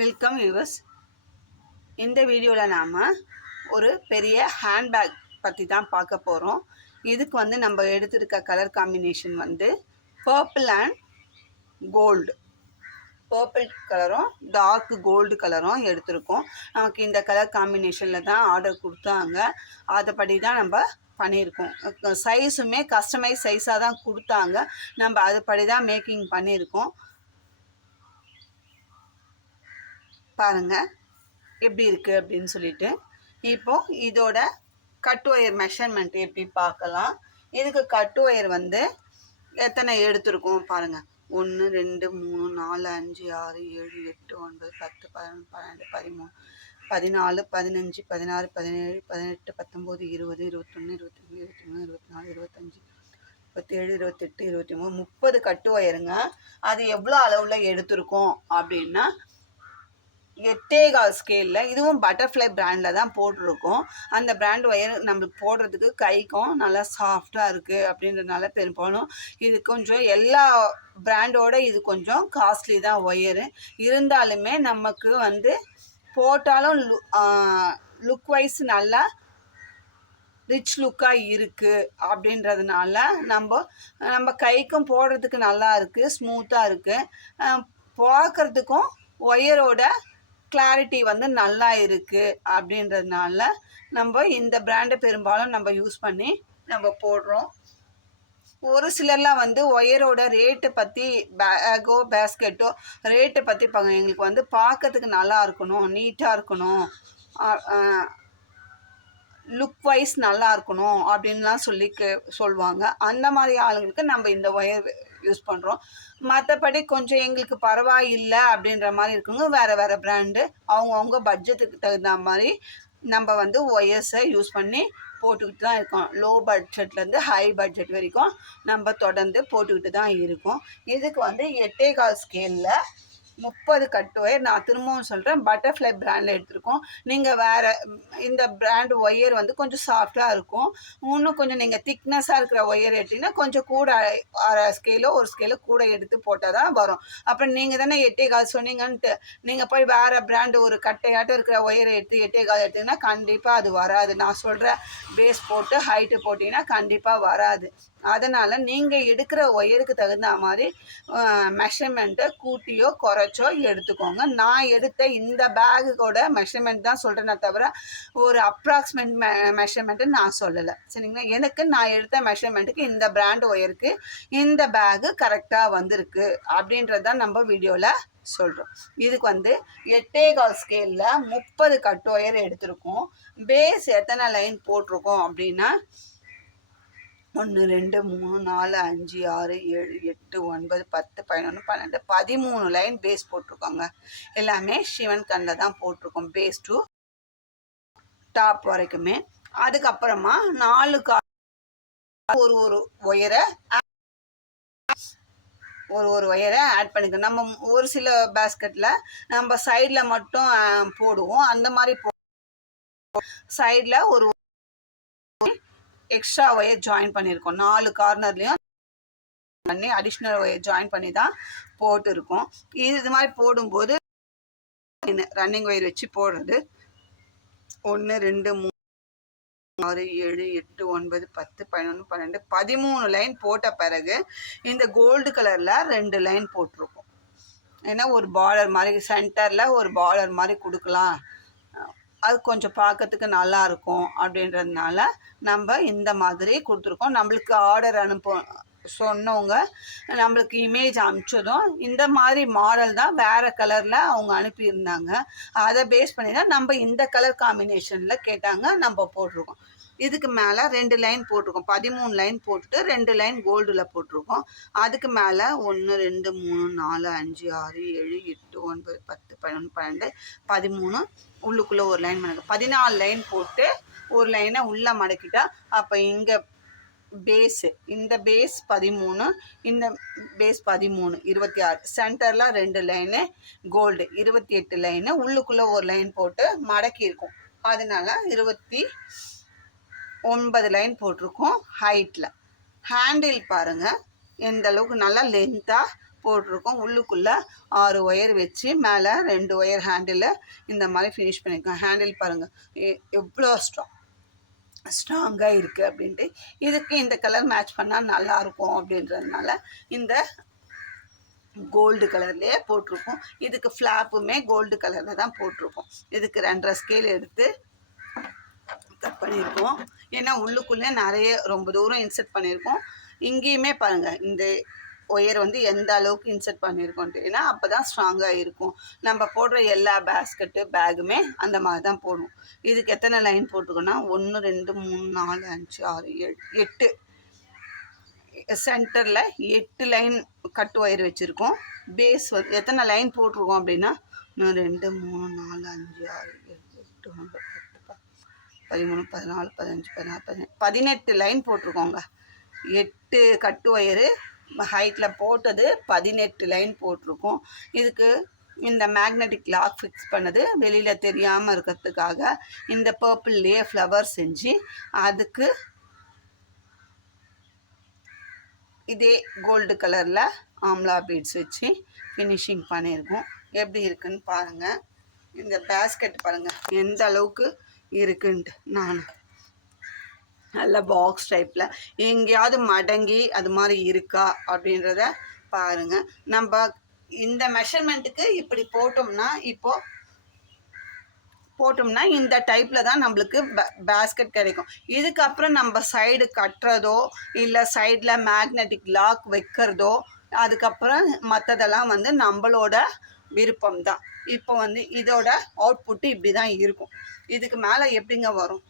Welcome viewers. இந்த வீடியோவில் நாம் ஒரு பெரிய ஹேண்ட்பேக் பற்றி தான் பார்க்க போகிறோம். இதுக்கு நம்ம எடுத்திருக்க colour combination purple and gold. Purple கலரும் டார்க் கோல்டு கலரும் எடுத்திருக்கோம். நமக்கு இந்த கலர் காம்பினேஷனில் தான் ஆர்டர் கொடுத்தாங்க. அதைப்படி தான் நம்ம பண்ணியிருக்கோம். சைஸுமே கஸ்டமைஸ் சைஸாக தான் கொடுத்தாங்க. நம்ம அதுபடி தான் மேக்கிங் பண்ணியிருக்கோம். பாருங்கள் எப்படி இருக்குது அப்படின்னு சொல்லிட்டு. இப்போது இதோட கட் ஒயர் மெஷர்மெண்ட் எப்படி பார்க்கலாம். இதுக்கு கட் ஒயர் எத்தனை எடுத்துருக்கோம் பாருங்கள். 1 2 3 4 5 6 7 8 9 10 11 12 13 14 15 16 17 18 19 20 21 22 23 24 25 27 28 23 30 கட்டு ஒயருங்க. அது எவ்வளோ அளவில் எடுத்திருக்கோம் அப்படின்னா 8.25 ஸ்கேலில். இதுவும் பட்டர்ஃப்ளை பிராண்டில் தான் போட்டிருக்கோம். அந்த பிராண்ட் ஒயர் நம்மளுக்கு போடுறதுக்கு கைக்கும் நல்லா சாஃப்டாக இருக்குது அப்படின்றதுனால பெரும்பாலும் இது கொஞ்சம் எல்லா பிராண்டோட இது கொஞ்சம் காஸ்ட்லி தான் ஒயரு. இருந்தாலுமே நமக்கு போட்டாலும் லுக் வைஸ் நல்லா ரிச் லுக்காக இருக்குது அப்படின்றதுனால நம்ம கைக்கும் போடுறதுக்கு நல்லா இருக்குது, ஸ்மூத்தாக இருக்குது. பார்க்குறதுக்கும் ஒயரோட கிளாரிட்டி நல்லா இருக்குது அப்படின்றதுனால நம்ம இந்த பிராண்டை பெரும்பாலும் நம்ம யூஸ் பண்ணி நம்ம போடுறோம். ஒரு சிலர்லாம் ஒயரோட ரேட்டை பற்றி பேக்கோ பேஸ்கெட்டோ ரேட்டை பற்றி எங்களுக்கு பார்க்கறதுக்கு நல்லா இருக்கணும், நீட்டாக இருக்கணும், லுக் வைஸ் நல்லா இருக்கணும் அப்படின்லாம் சொல்லுவாங்க. அந்த மாதிரி ஆளுங்களுக்கு நம்ம இந்த ஒயர் யூஸ் பண்ணுறோம். மற்றபடி கொஞ்சம் எங்களுக்கு பரவாயில்லை அப்படின்ற மாதிரி இருக்குங்க வேறு பிராண்டு அவங்கவுங்க பட்ஜெட்டுக்கு தகுந்த மாதிரி நம்ம ஒயர்ஸை யூஸ் பண்ணி போட்டுக்கிட்டு தான் இருக்கோம். லோ பட்ஜெட்லேருந்து ஹை பட்ஜெட் வரைக்கும் நம்ம தொடர்ந்து போட்டுக்கிட்டு தான் இருக்கோம். இதுக்கு 8.25 ஸ்கேலில் 30 கட்டு ஒயர். நான் திரும்பவும் சொல்கிறேன், பட்டர்ஃப்ளை பிராண்டில் எடுத்திருக்கோம். நீங்கள் வேறு இந்த பிராண்ட் ஒயர் கொஞ்சம் சாஃப்டாக இருக்கும். இன்னும் கொஞ்சம் நீங்கள் திக்னஸாக இருக்கிற ஒயர் எடுத்திங்கன்னா கொஞ்சம் கூட அரை ஸ்கேலோ ஒரு ஸ்கேலோ கூட எடுத்து போட்டால் தான் வரும். அப்புறம் நீங்கள் தானே 8.25 சொன்னீங்கன்ட்டு நீங்கள் போய் வேறு பிராண்டு ஒரு கட்டையாட்டம் இருக்கிற ஒயரை எடுத்து 8.25 எடுத்திங்கன்னா கண்டிப்பாக அது வராது. நான் சொல்கிற பேஸ் போட்டு ஹைட்டு போட்டிங்கன்னா கண்டிப்பாக வராது. அதனால் நீங்கள் எடுக்கிற ஒயருக்கு தகுந்த மாதிரி மெஷர்மெண்ட்டை கூட்டியோ குறைச்சோ எடுத்துக்கோங்க. நான் எடுத்த இந்த பேகுக்கோட மெஷர்மெண்ட் தான் சொல்கிறேனே தவிர ஒரு அப்ராக்சிமேட் மெஷர்மெண்ட்டு நான் சொல்லலை, சரிங்களா. எனக்கு நான் எடுத்த மெஷர்மெண்ட்டுக்கு இந்த பிராண்ட் ஒயருக்கு இந்த பேகு கரெக்டாக வந்திருக்கு அப்படின்றது தான் நம்ம வீடியோவில் சொல்கிறோம். இதுக்கு 8.25 ஸ்கேலில் 30 கட் ஒயர் எடுத்திருக்கோம். பேஸ் எத்தனை லைன் போட்டிருக்கோம் அப்படின்னா 1 2 3 4 5 6 7 8 9 10 11 12 13 லைன் பேஸ் போட்டிருக்கோங்க. எல்லாமே சிவன் கண்ணில் தான் போட்டிருக்கோம், பேஸ் டு டாப் வரைக்குமே. அதுக்கப்புறமா 4 ஒரு ஒயரை ஒரு ஒயரை ஆட் பண்ணிக்கணும். நம்ம ஒரு சில பேஸ்கெட்டில் நம்ம சைடில் மட்டும் போடுவோம். அந்த மாதிரி சைடில் ஒரு எக்ஸ்ட்ரா ஒயர் ஜாயின் பண்ணியிருக்கோம். 4 கார்னர்லேயும் பண்ணி அடிஷ்னல் ஒயர் ஜாயின் பண்ணி தான் போட்டிருக்கோம். இது மாதிரி போடும்போது ரன்னிங் ஒயர் வச்சு போடுறது 1 2 3 6 7 8 9 10 11 12 13 லைன் போட்ட பிறகு இந்த கோல்டு கலரில் 2 லைன் போட்டிருக்கோம். ஏன்னா ஒரு பார்டர் மாதிரி சென்டரில் ஒரு பார்டர் மாதிரி கொடுக்கலாம், அது கொஞ்சம் பார்க்கறதுக்கு நல்லா இருக்கும் அப்படின்றதுனால நம்ம இந்த மாதிரி கொடுத்துருக்கோம். நம்மளுக்கு ஆர்டர் சொன்னவங்க நம்மளுக்கு இமேஜ் அனுப்பிச்சதும் இந்த மாதிரி மாடல் தான் வேறு கலரில் அவங்க அனுப்பியிருந்தாங்க. அதை பேஸ் பண்ணி தான் நம்ம இந்த கலர் காம்பினேஷனில் கேட்டாங்க, நம்ம போட்டிருக்கோம். இதுக்கு மேலே 2 லைன் போட்டிருக்கோம். 13 லைன் போட்டுட்டு 2 லைன் கோல்டில் போட்டிருக்கோம். அதுக்கு மேலே 1 2 3 4 5 6 7 8 9 10 11 12 13 உள்ளுக்குள்ளே ஒரு லைன் மடக்கு 14 லைன் போட்டு ஒரு லைனை உள்ளே மடக்கிட்டா அப்போ இங்கே பேஸு இந்த பேஸ் 13 இந்த பேஸ் 13 26 சென்டரில் 2 லைனு கோல்டு 28 லைனு உள்ளுக்குள்ளே ஒரு லைன் போட்டு மடக்கி இருக்கும். அதனால 29 லைன் போட்டிருக்கோம். ஹைட்டில் ஹேண்டில் பாருங்கள் எந்த அளவுக்கு நல்லா லென்த்தாக போட்டிருக்கோம். உள்ளுக்குள்ளே 6 ஒயர் வச்சு மேலே 2 ஒயர் ஹேண்டில் இந்த மாதிரி ஃபினிஷ் பண்ணியிருக்கோம். ஹேண்டில் பாருங்கள் எவ்வளோ ஸ்ட்ராங்காக இருக்குது அப்படின்ட்டு. இதுக்கு இந்த கலர் மேட்ச் பண்ணால் நல்லாயிருக்கும் அப்படின்றதுனால இந்த கோல்டு கலர்லேயே போட்டிருக்கோம். இதுக்கு ஃப்ளாப்புமே கோல்டு கலரில் தான் போட்டிருக்கோம். இதுக்கு 2.5 ஸ்கேல் எடுத்து கட் பண்ணியிருக்கோம். ஏன்னா உள்ளுக்குள்ளே நிறைய ரொம்ப தூரம் இன்சர்ட் பண்ணியிருக்கோம். இங்கேயுமே பாருங்கள் இந்த ஒயர் வந்து எந்த அளவுக்கு இன்சர்ட் பண்ணியிருக்கோன்ட்டு, ஏன்னா அப்போ தான் ஸ்ட்ராங்காக இருக்கும். நம்ம போடுற எல்லா பேஸ்கெட்டு பேகுமே அந்த மாதிரி தான் போடுவோம். இதுக்கு எத்தனை லைன் போட்டிருக்கோன்னா 1 2 3 4 5 6 7 8 சென்டரில் 8 லைன் கட்டு ஒயர் வச்சுருக்கோம். பேஸ் வந்து எத்தனை லைன் போட்டிருக்கோம் அப்படின்னா 1 2 3 4 5 6 7 8 9 10 13 14 15 16 18 லைன் போட்டிருக்கோங்க. 8 கட்டு ஒயரு ஹைட்டில் போட்டது 18 லைன் போட்டிருக்கோம். இதுக்கு இந்த மேக்னெட்டிக் லாக் ஃபிக்ஸ் பண்ணது வெளியில் தெரியாமல் இருக்கிறதுக்காக இந்த பர்பிள்லேயே ஃப்ளவர் செஞ்சு அதுக்கு இதே கோல்டு கலரில் ஆம்லா பீட்ஸ் வச்சு ஃபினிஷிங் பண்ணியிருக்கோம். எப்படி இருக்குன்னு பாருங்கள். இந்த பேஸ்கெட் பாருங்கள் எந்த அளவுக்கு இருக்குன்ட்டு. நான் நல்ல பாக்ஸ் டைப்பில் எங்கேயாவது மடங்கி அது மாதிரி இருக்கா அப்படின்றத பாருங்கள். நம்ம இந்த மெஷர்மெண்ட்டுக்கு இப்படி போட்டோம்னா இந்த டைப்பில் தான் நம்மளுக்கு பேஸ்கெட் கிடைக்கும். இதுக்கப்புறம் நம்ம சைடு கட்டுறதோ இல்லை சைடில் மேக்னெட்டிக் லாக் வைக்கிறதோ அதுக்கப்புறம் மற்றதெல்லாம் வந்து நம்மளோட விருப்பம் தான். இப்போ வந்து இதோட அவுட்புட்டு இப்படி தான் இருக்கும். இதுக்கு மேலே எப்படிங்க வரும்?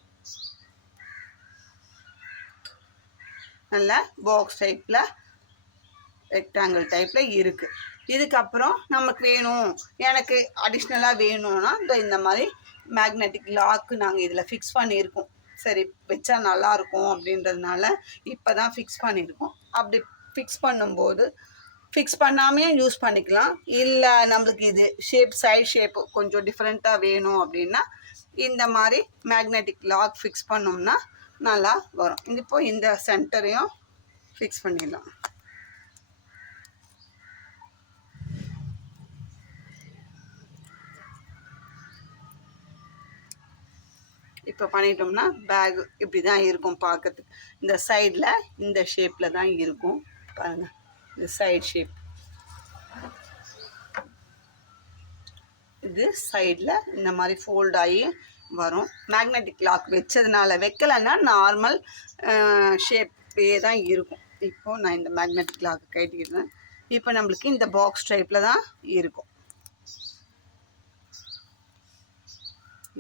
நல்ல பாக்ஸ் டைப்பில் ரெக்டாங்கிள் டைப்பில் இருக்குது. இதுக்கப்புறம் நமக்கு வேணும், எனக்கு அடிஷ்னலாக வேணும்னா இந்த மாதிரி மேக்னெட்டிக் லாக்கு நாங்கள் இதில் ஃபிக்ஸ் பண்ணியிருக்கோம். சரி வச்சா நல்லாயிருக்கும் அப்படின்றதுனால இப்போ தான் ஃபிக்ஸ் பண்ணியிருக்கோம். அப்படி ஃபிக்ஸ் பண்ணும்போது ஃபிக்ஸ் பண்ணாமையே யூஸ் பண்ணிக்கலாம். இல்லை நம்மளுக்கு இது சைட் ஷேப்பு கொஞ்சம் டிஃப்ரெண்ட்டாக வேணும் அப்படின்னா இந்த மாதிரி மேக்னெட்டிக் லாக் ஃபிக்ஸ் பண்ணோம்னா நல்லா வரும். இப்போ இந்த சென்டரையும் ஃபிக்ஸ் பண்ணிடலாம். இப்போ பண்ணிட்டோம்னா பேக் இப்படி தான் இருக்கும் பார்க்கறதுக்கு. இந்த சைடில் இந்த ஷேப்பில் தான் இருக்கும் பாருங்கள். இது சைட் ஷேப். இது சைடில் இந்த மாதிரி ஃபோல்ட் ஆகி வரும். மேக்னெட்டிக் லாக் வச்சதுனால, வைக்கலைன்னா நார்மல் ஷேப்பே தான் இருக்கும். இப்போது நான் இந்த மேக்னெட்டிக் லாக் கட்டிடுறேன். இப்போ நம்மளுக்கு இந்த பாக்ஸ் டைப்பில் தான் இருக்கும்.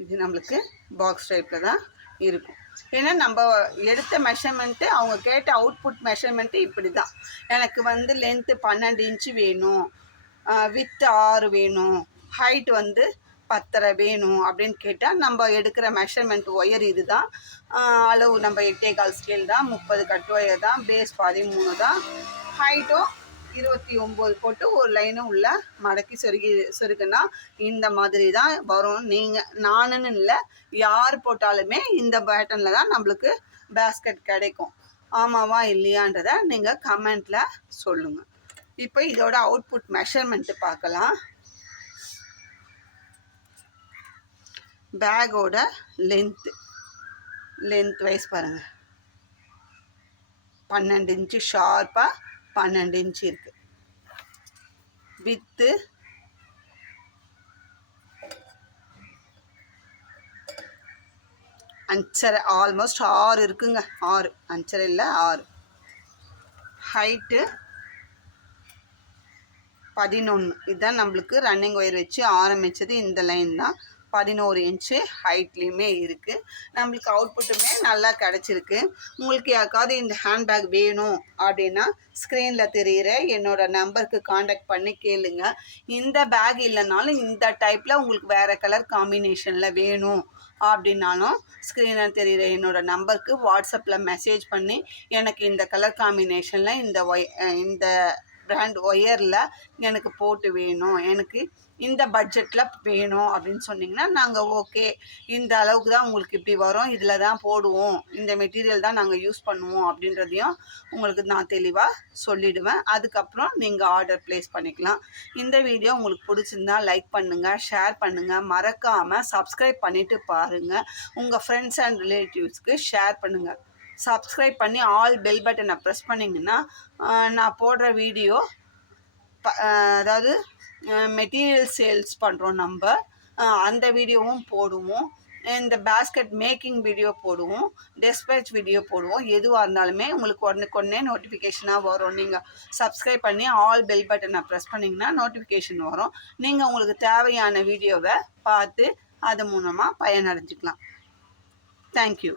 இது நம்மளுக்கு பாக்ஸ் டைப்பில் தான் இருக்கும். ஏன்னா நம்ம எடுத்த மெஷர்மெண்ட்டு, அவங்க கேட்ட அவுட்புட் மெஷர்மெண்ட்டு இப்படி தான். எனக்கு வந்து லென்த்து 12 இன்ச்சு வேணும், வித்து 6 வேணும், ஹைட் வந்து 10.5 வேணும் அப்படின்னு கேட்டால் நம்ம எடுக்கிற மெஷர்மெண்ட் ஒயர் இது தான். அளவு நம்ம 8.25 ஸ்கேல் தான், 30 கட் ஒயர் தான், பேஸ் 13 தான், ஹைட்டும் 29 போட்டு ஒரு லைனும் உள்ள மடக்கி சொருகுனா இந்த மாதிரி தான் வரும். நானுன்னு இல்லை, யார் போட்டாலுமே இந்த பேட்டர்னில் தான் நம்மளுக்கு பேஸ்கெட் கிடைக்கும். ஆமாவா இல்லையான்றதை நீங்கள் கமெண்ட்டில் சொல்லுங்கள். இப்போ இதோட அவுட்புட் மெஷர்மெண்ட்டு பார்க்கலாம். பேக்கோட லென்த் வைஸ் பாருங்கள், 12 இன்ச்சு ஷார்ப்பாக 12 இன்ச்சு இருக்குது. வித்து 5.5, ஆல்மோஸ்ட் 6 இருக்குங்க. 6, 5.5 இல்லை 6. ஹைட்டு 11. இதுதான் நம்மளுக்கு ரன்னிங் ஒயர் வச்சு ஆரம்பித்தது. இந்த லைன் தான் 11 இன்ச்சு ஹைட்லேயுமே இருக்குது. நம்மளுக்கு அவுட்புட்டுமே நல்லா கிடச்சிருக்கு. உங்களுக்கு யாருக்காவது இந்த ஹேண்ட்பேக் வேணும் அப்படின்னா ஸ்க்ரீனில் தெரிகிற என்னோடய நம்பருக்கு காண்டாக்ட் பண்ணி கேளுங்க. இந்த பேக் இல்லைனாலும் இந்த டைப்பில் உங்களுக்கு வேறு கலர் காம்பினேஷனில் வேணும் அப்படின்னாலும் ஸ்க்ரீனில் தெரிகிற என்னோடய நம்பருக்கு வாட்ஸ்அப்பில் மெசேஜ் பண்ணி எனக்கு இந்த கலர் காம்பினேஷனில் இந்த பிராண்ட் ஒயரில் எனக்கு போட்டு வேணும், எனக்கு இந்த பட்ஜெட்டில் வேணும் அப்படின்னு சொன்னிங்கன்னா நாங்கள் ஓகே, இந்த அளவுக்கு தான் உங்களுக்கு இப்படி வரும், இதில் தான் போடுவோம், இந்த மெட்டீரியல் தான் நாங்கள் யூஸ் பண்ணுவோம் அப்படின்றதையும் உங்களுக்கு நான் தெளிவாக சொல்லிவிடுவேன். அதுக்கப்புறம் நீங்கள் ஆர்டர் ப்ளேஸ் பண்ணிக்கலாம். இந்த வீடியோ உங்களுக்கு பிடிச்சிருந்தா லைக் பண்ணுங்கள், ஷேர் பண்ணுங்கள், மறக்காமல் சப்ஸ்கிரைப் பண்ணிவிட்டு பாருங்கள். உங்கள் ஃப்ரெண்ட்ஸ் அண்ட் ரிலேட்டிவ்ஸ்க்கு ஷேர் பண்ணுங்கள். சப்ஸ்கிரைப் பண்ணி ஆல் பெல் பட்டனை ப்ரெஸ் பண்ணிங்கன்னா நான் போடுற வீடியோ அதாவது மெட்டீரியல் சேல்ஸ் பண்ணுறோம் நம்ம, அந்த வீடியோவும் போடுவோம். இந்த பேஸ்கெட் மேக்கிங் வீடியோ போடுவோம், டெஸ்பேச் வீடியோ போடுவோம். எதுவாக இருந்தாலுமே உங்களுக்கு உடனுக்குடனே நோட்டிஃபிகேஷனாக வரும். நீங்கள் சப்ஸ்கிரைப் பண்ணி ஆல் பெல் பட்டனை ப்ரெஸ் பண்ணிங்கன்னா நோட்டிஃபிகேஷன் வரும். நீங்கள் உங்களுக்கு தேவையான வீடியோவை பார்த்து அது மூலமாக பயனடைஞ்சிக்கலாம். தேங்க்யூ.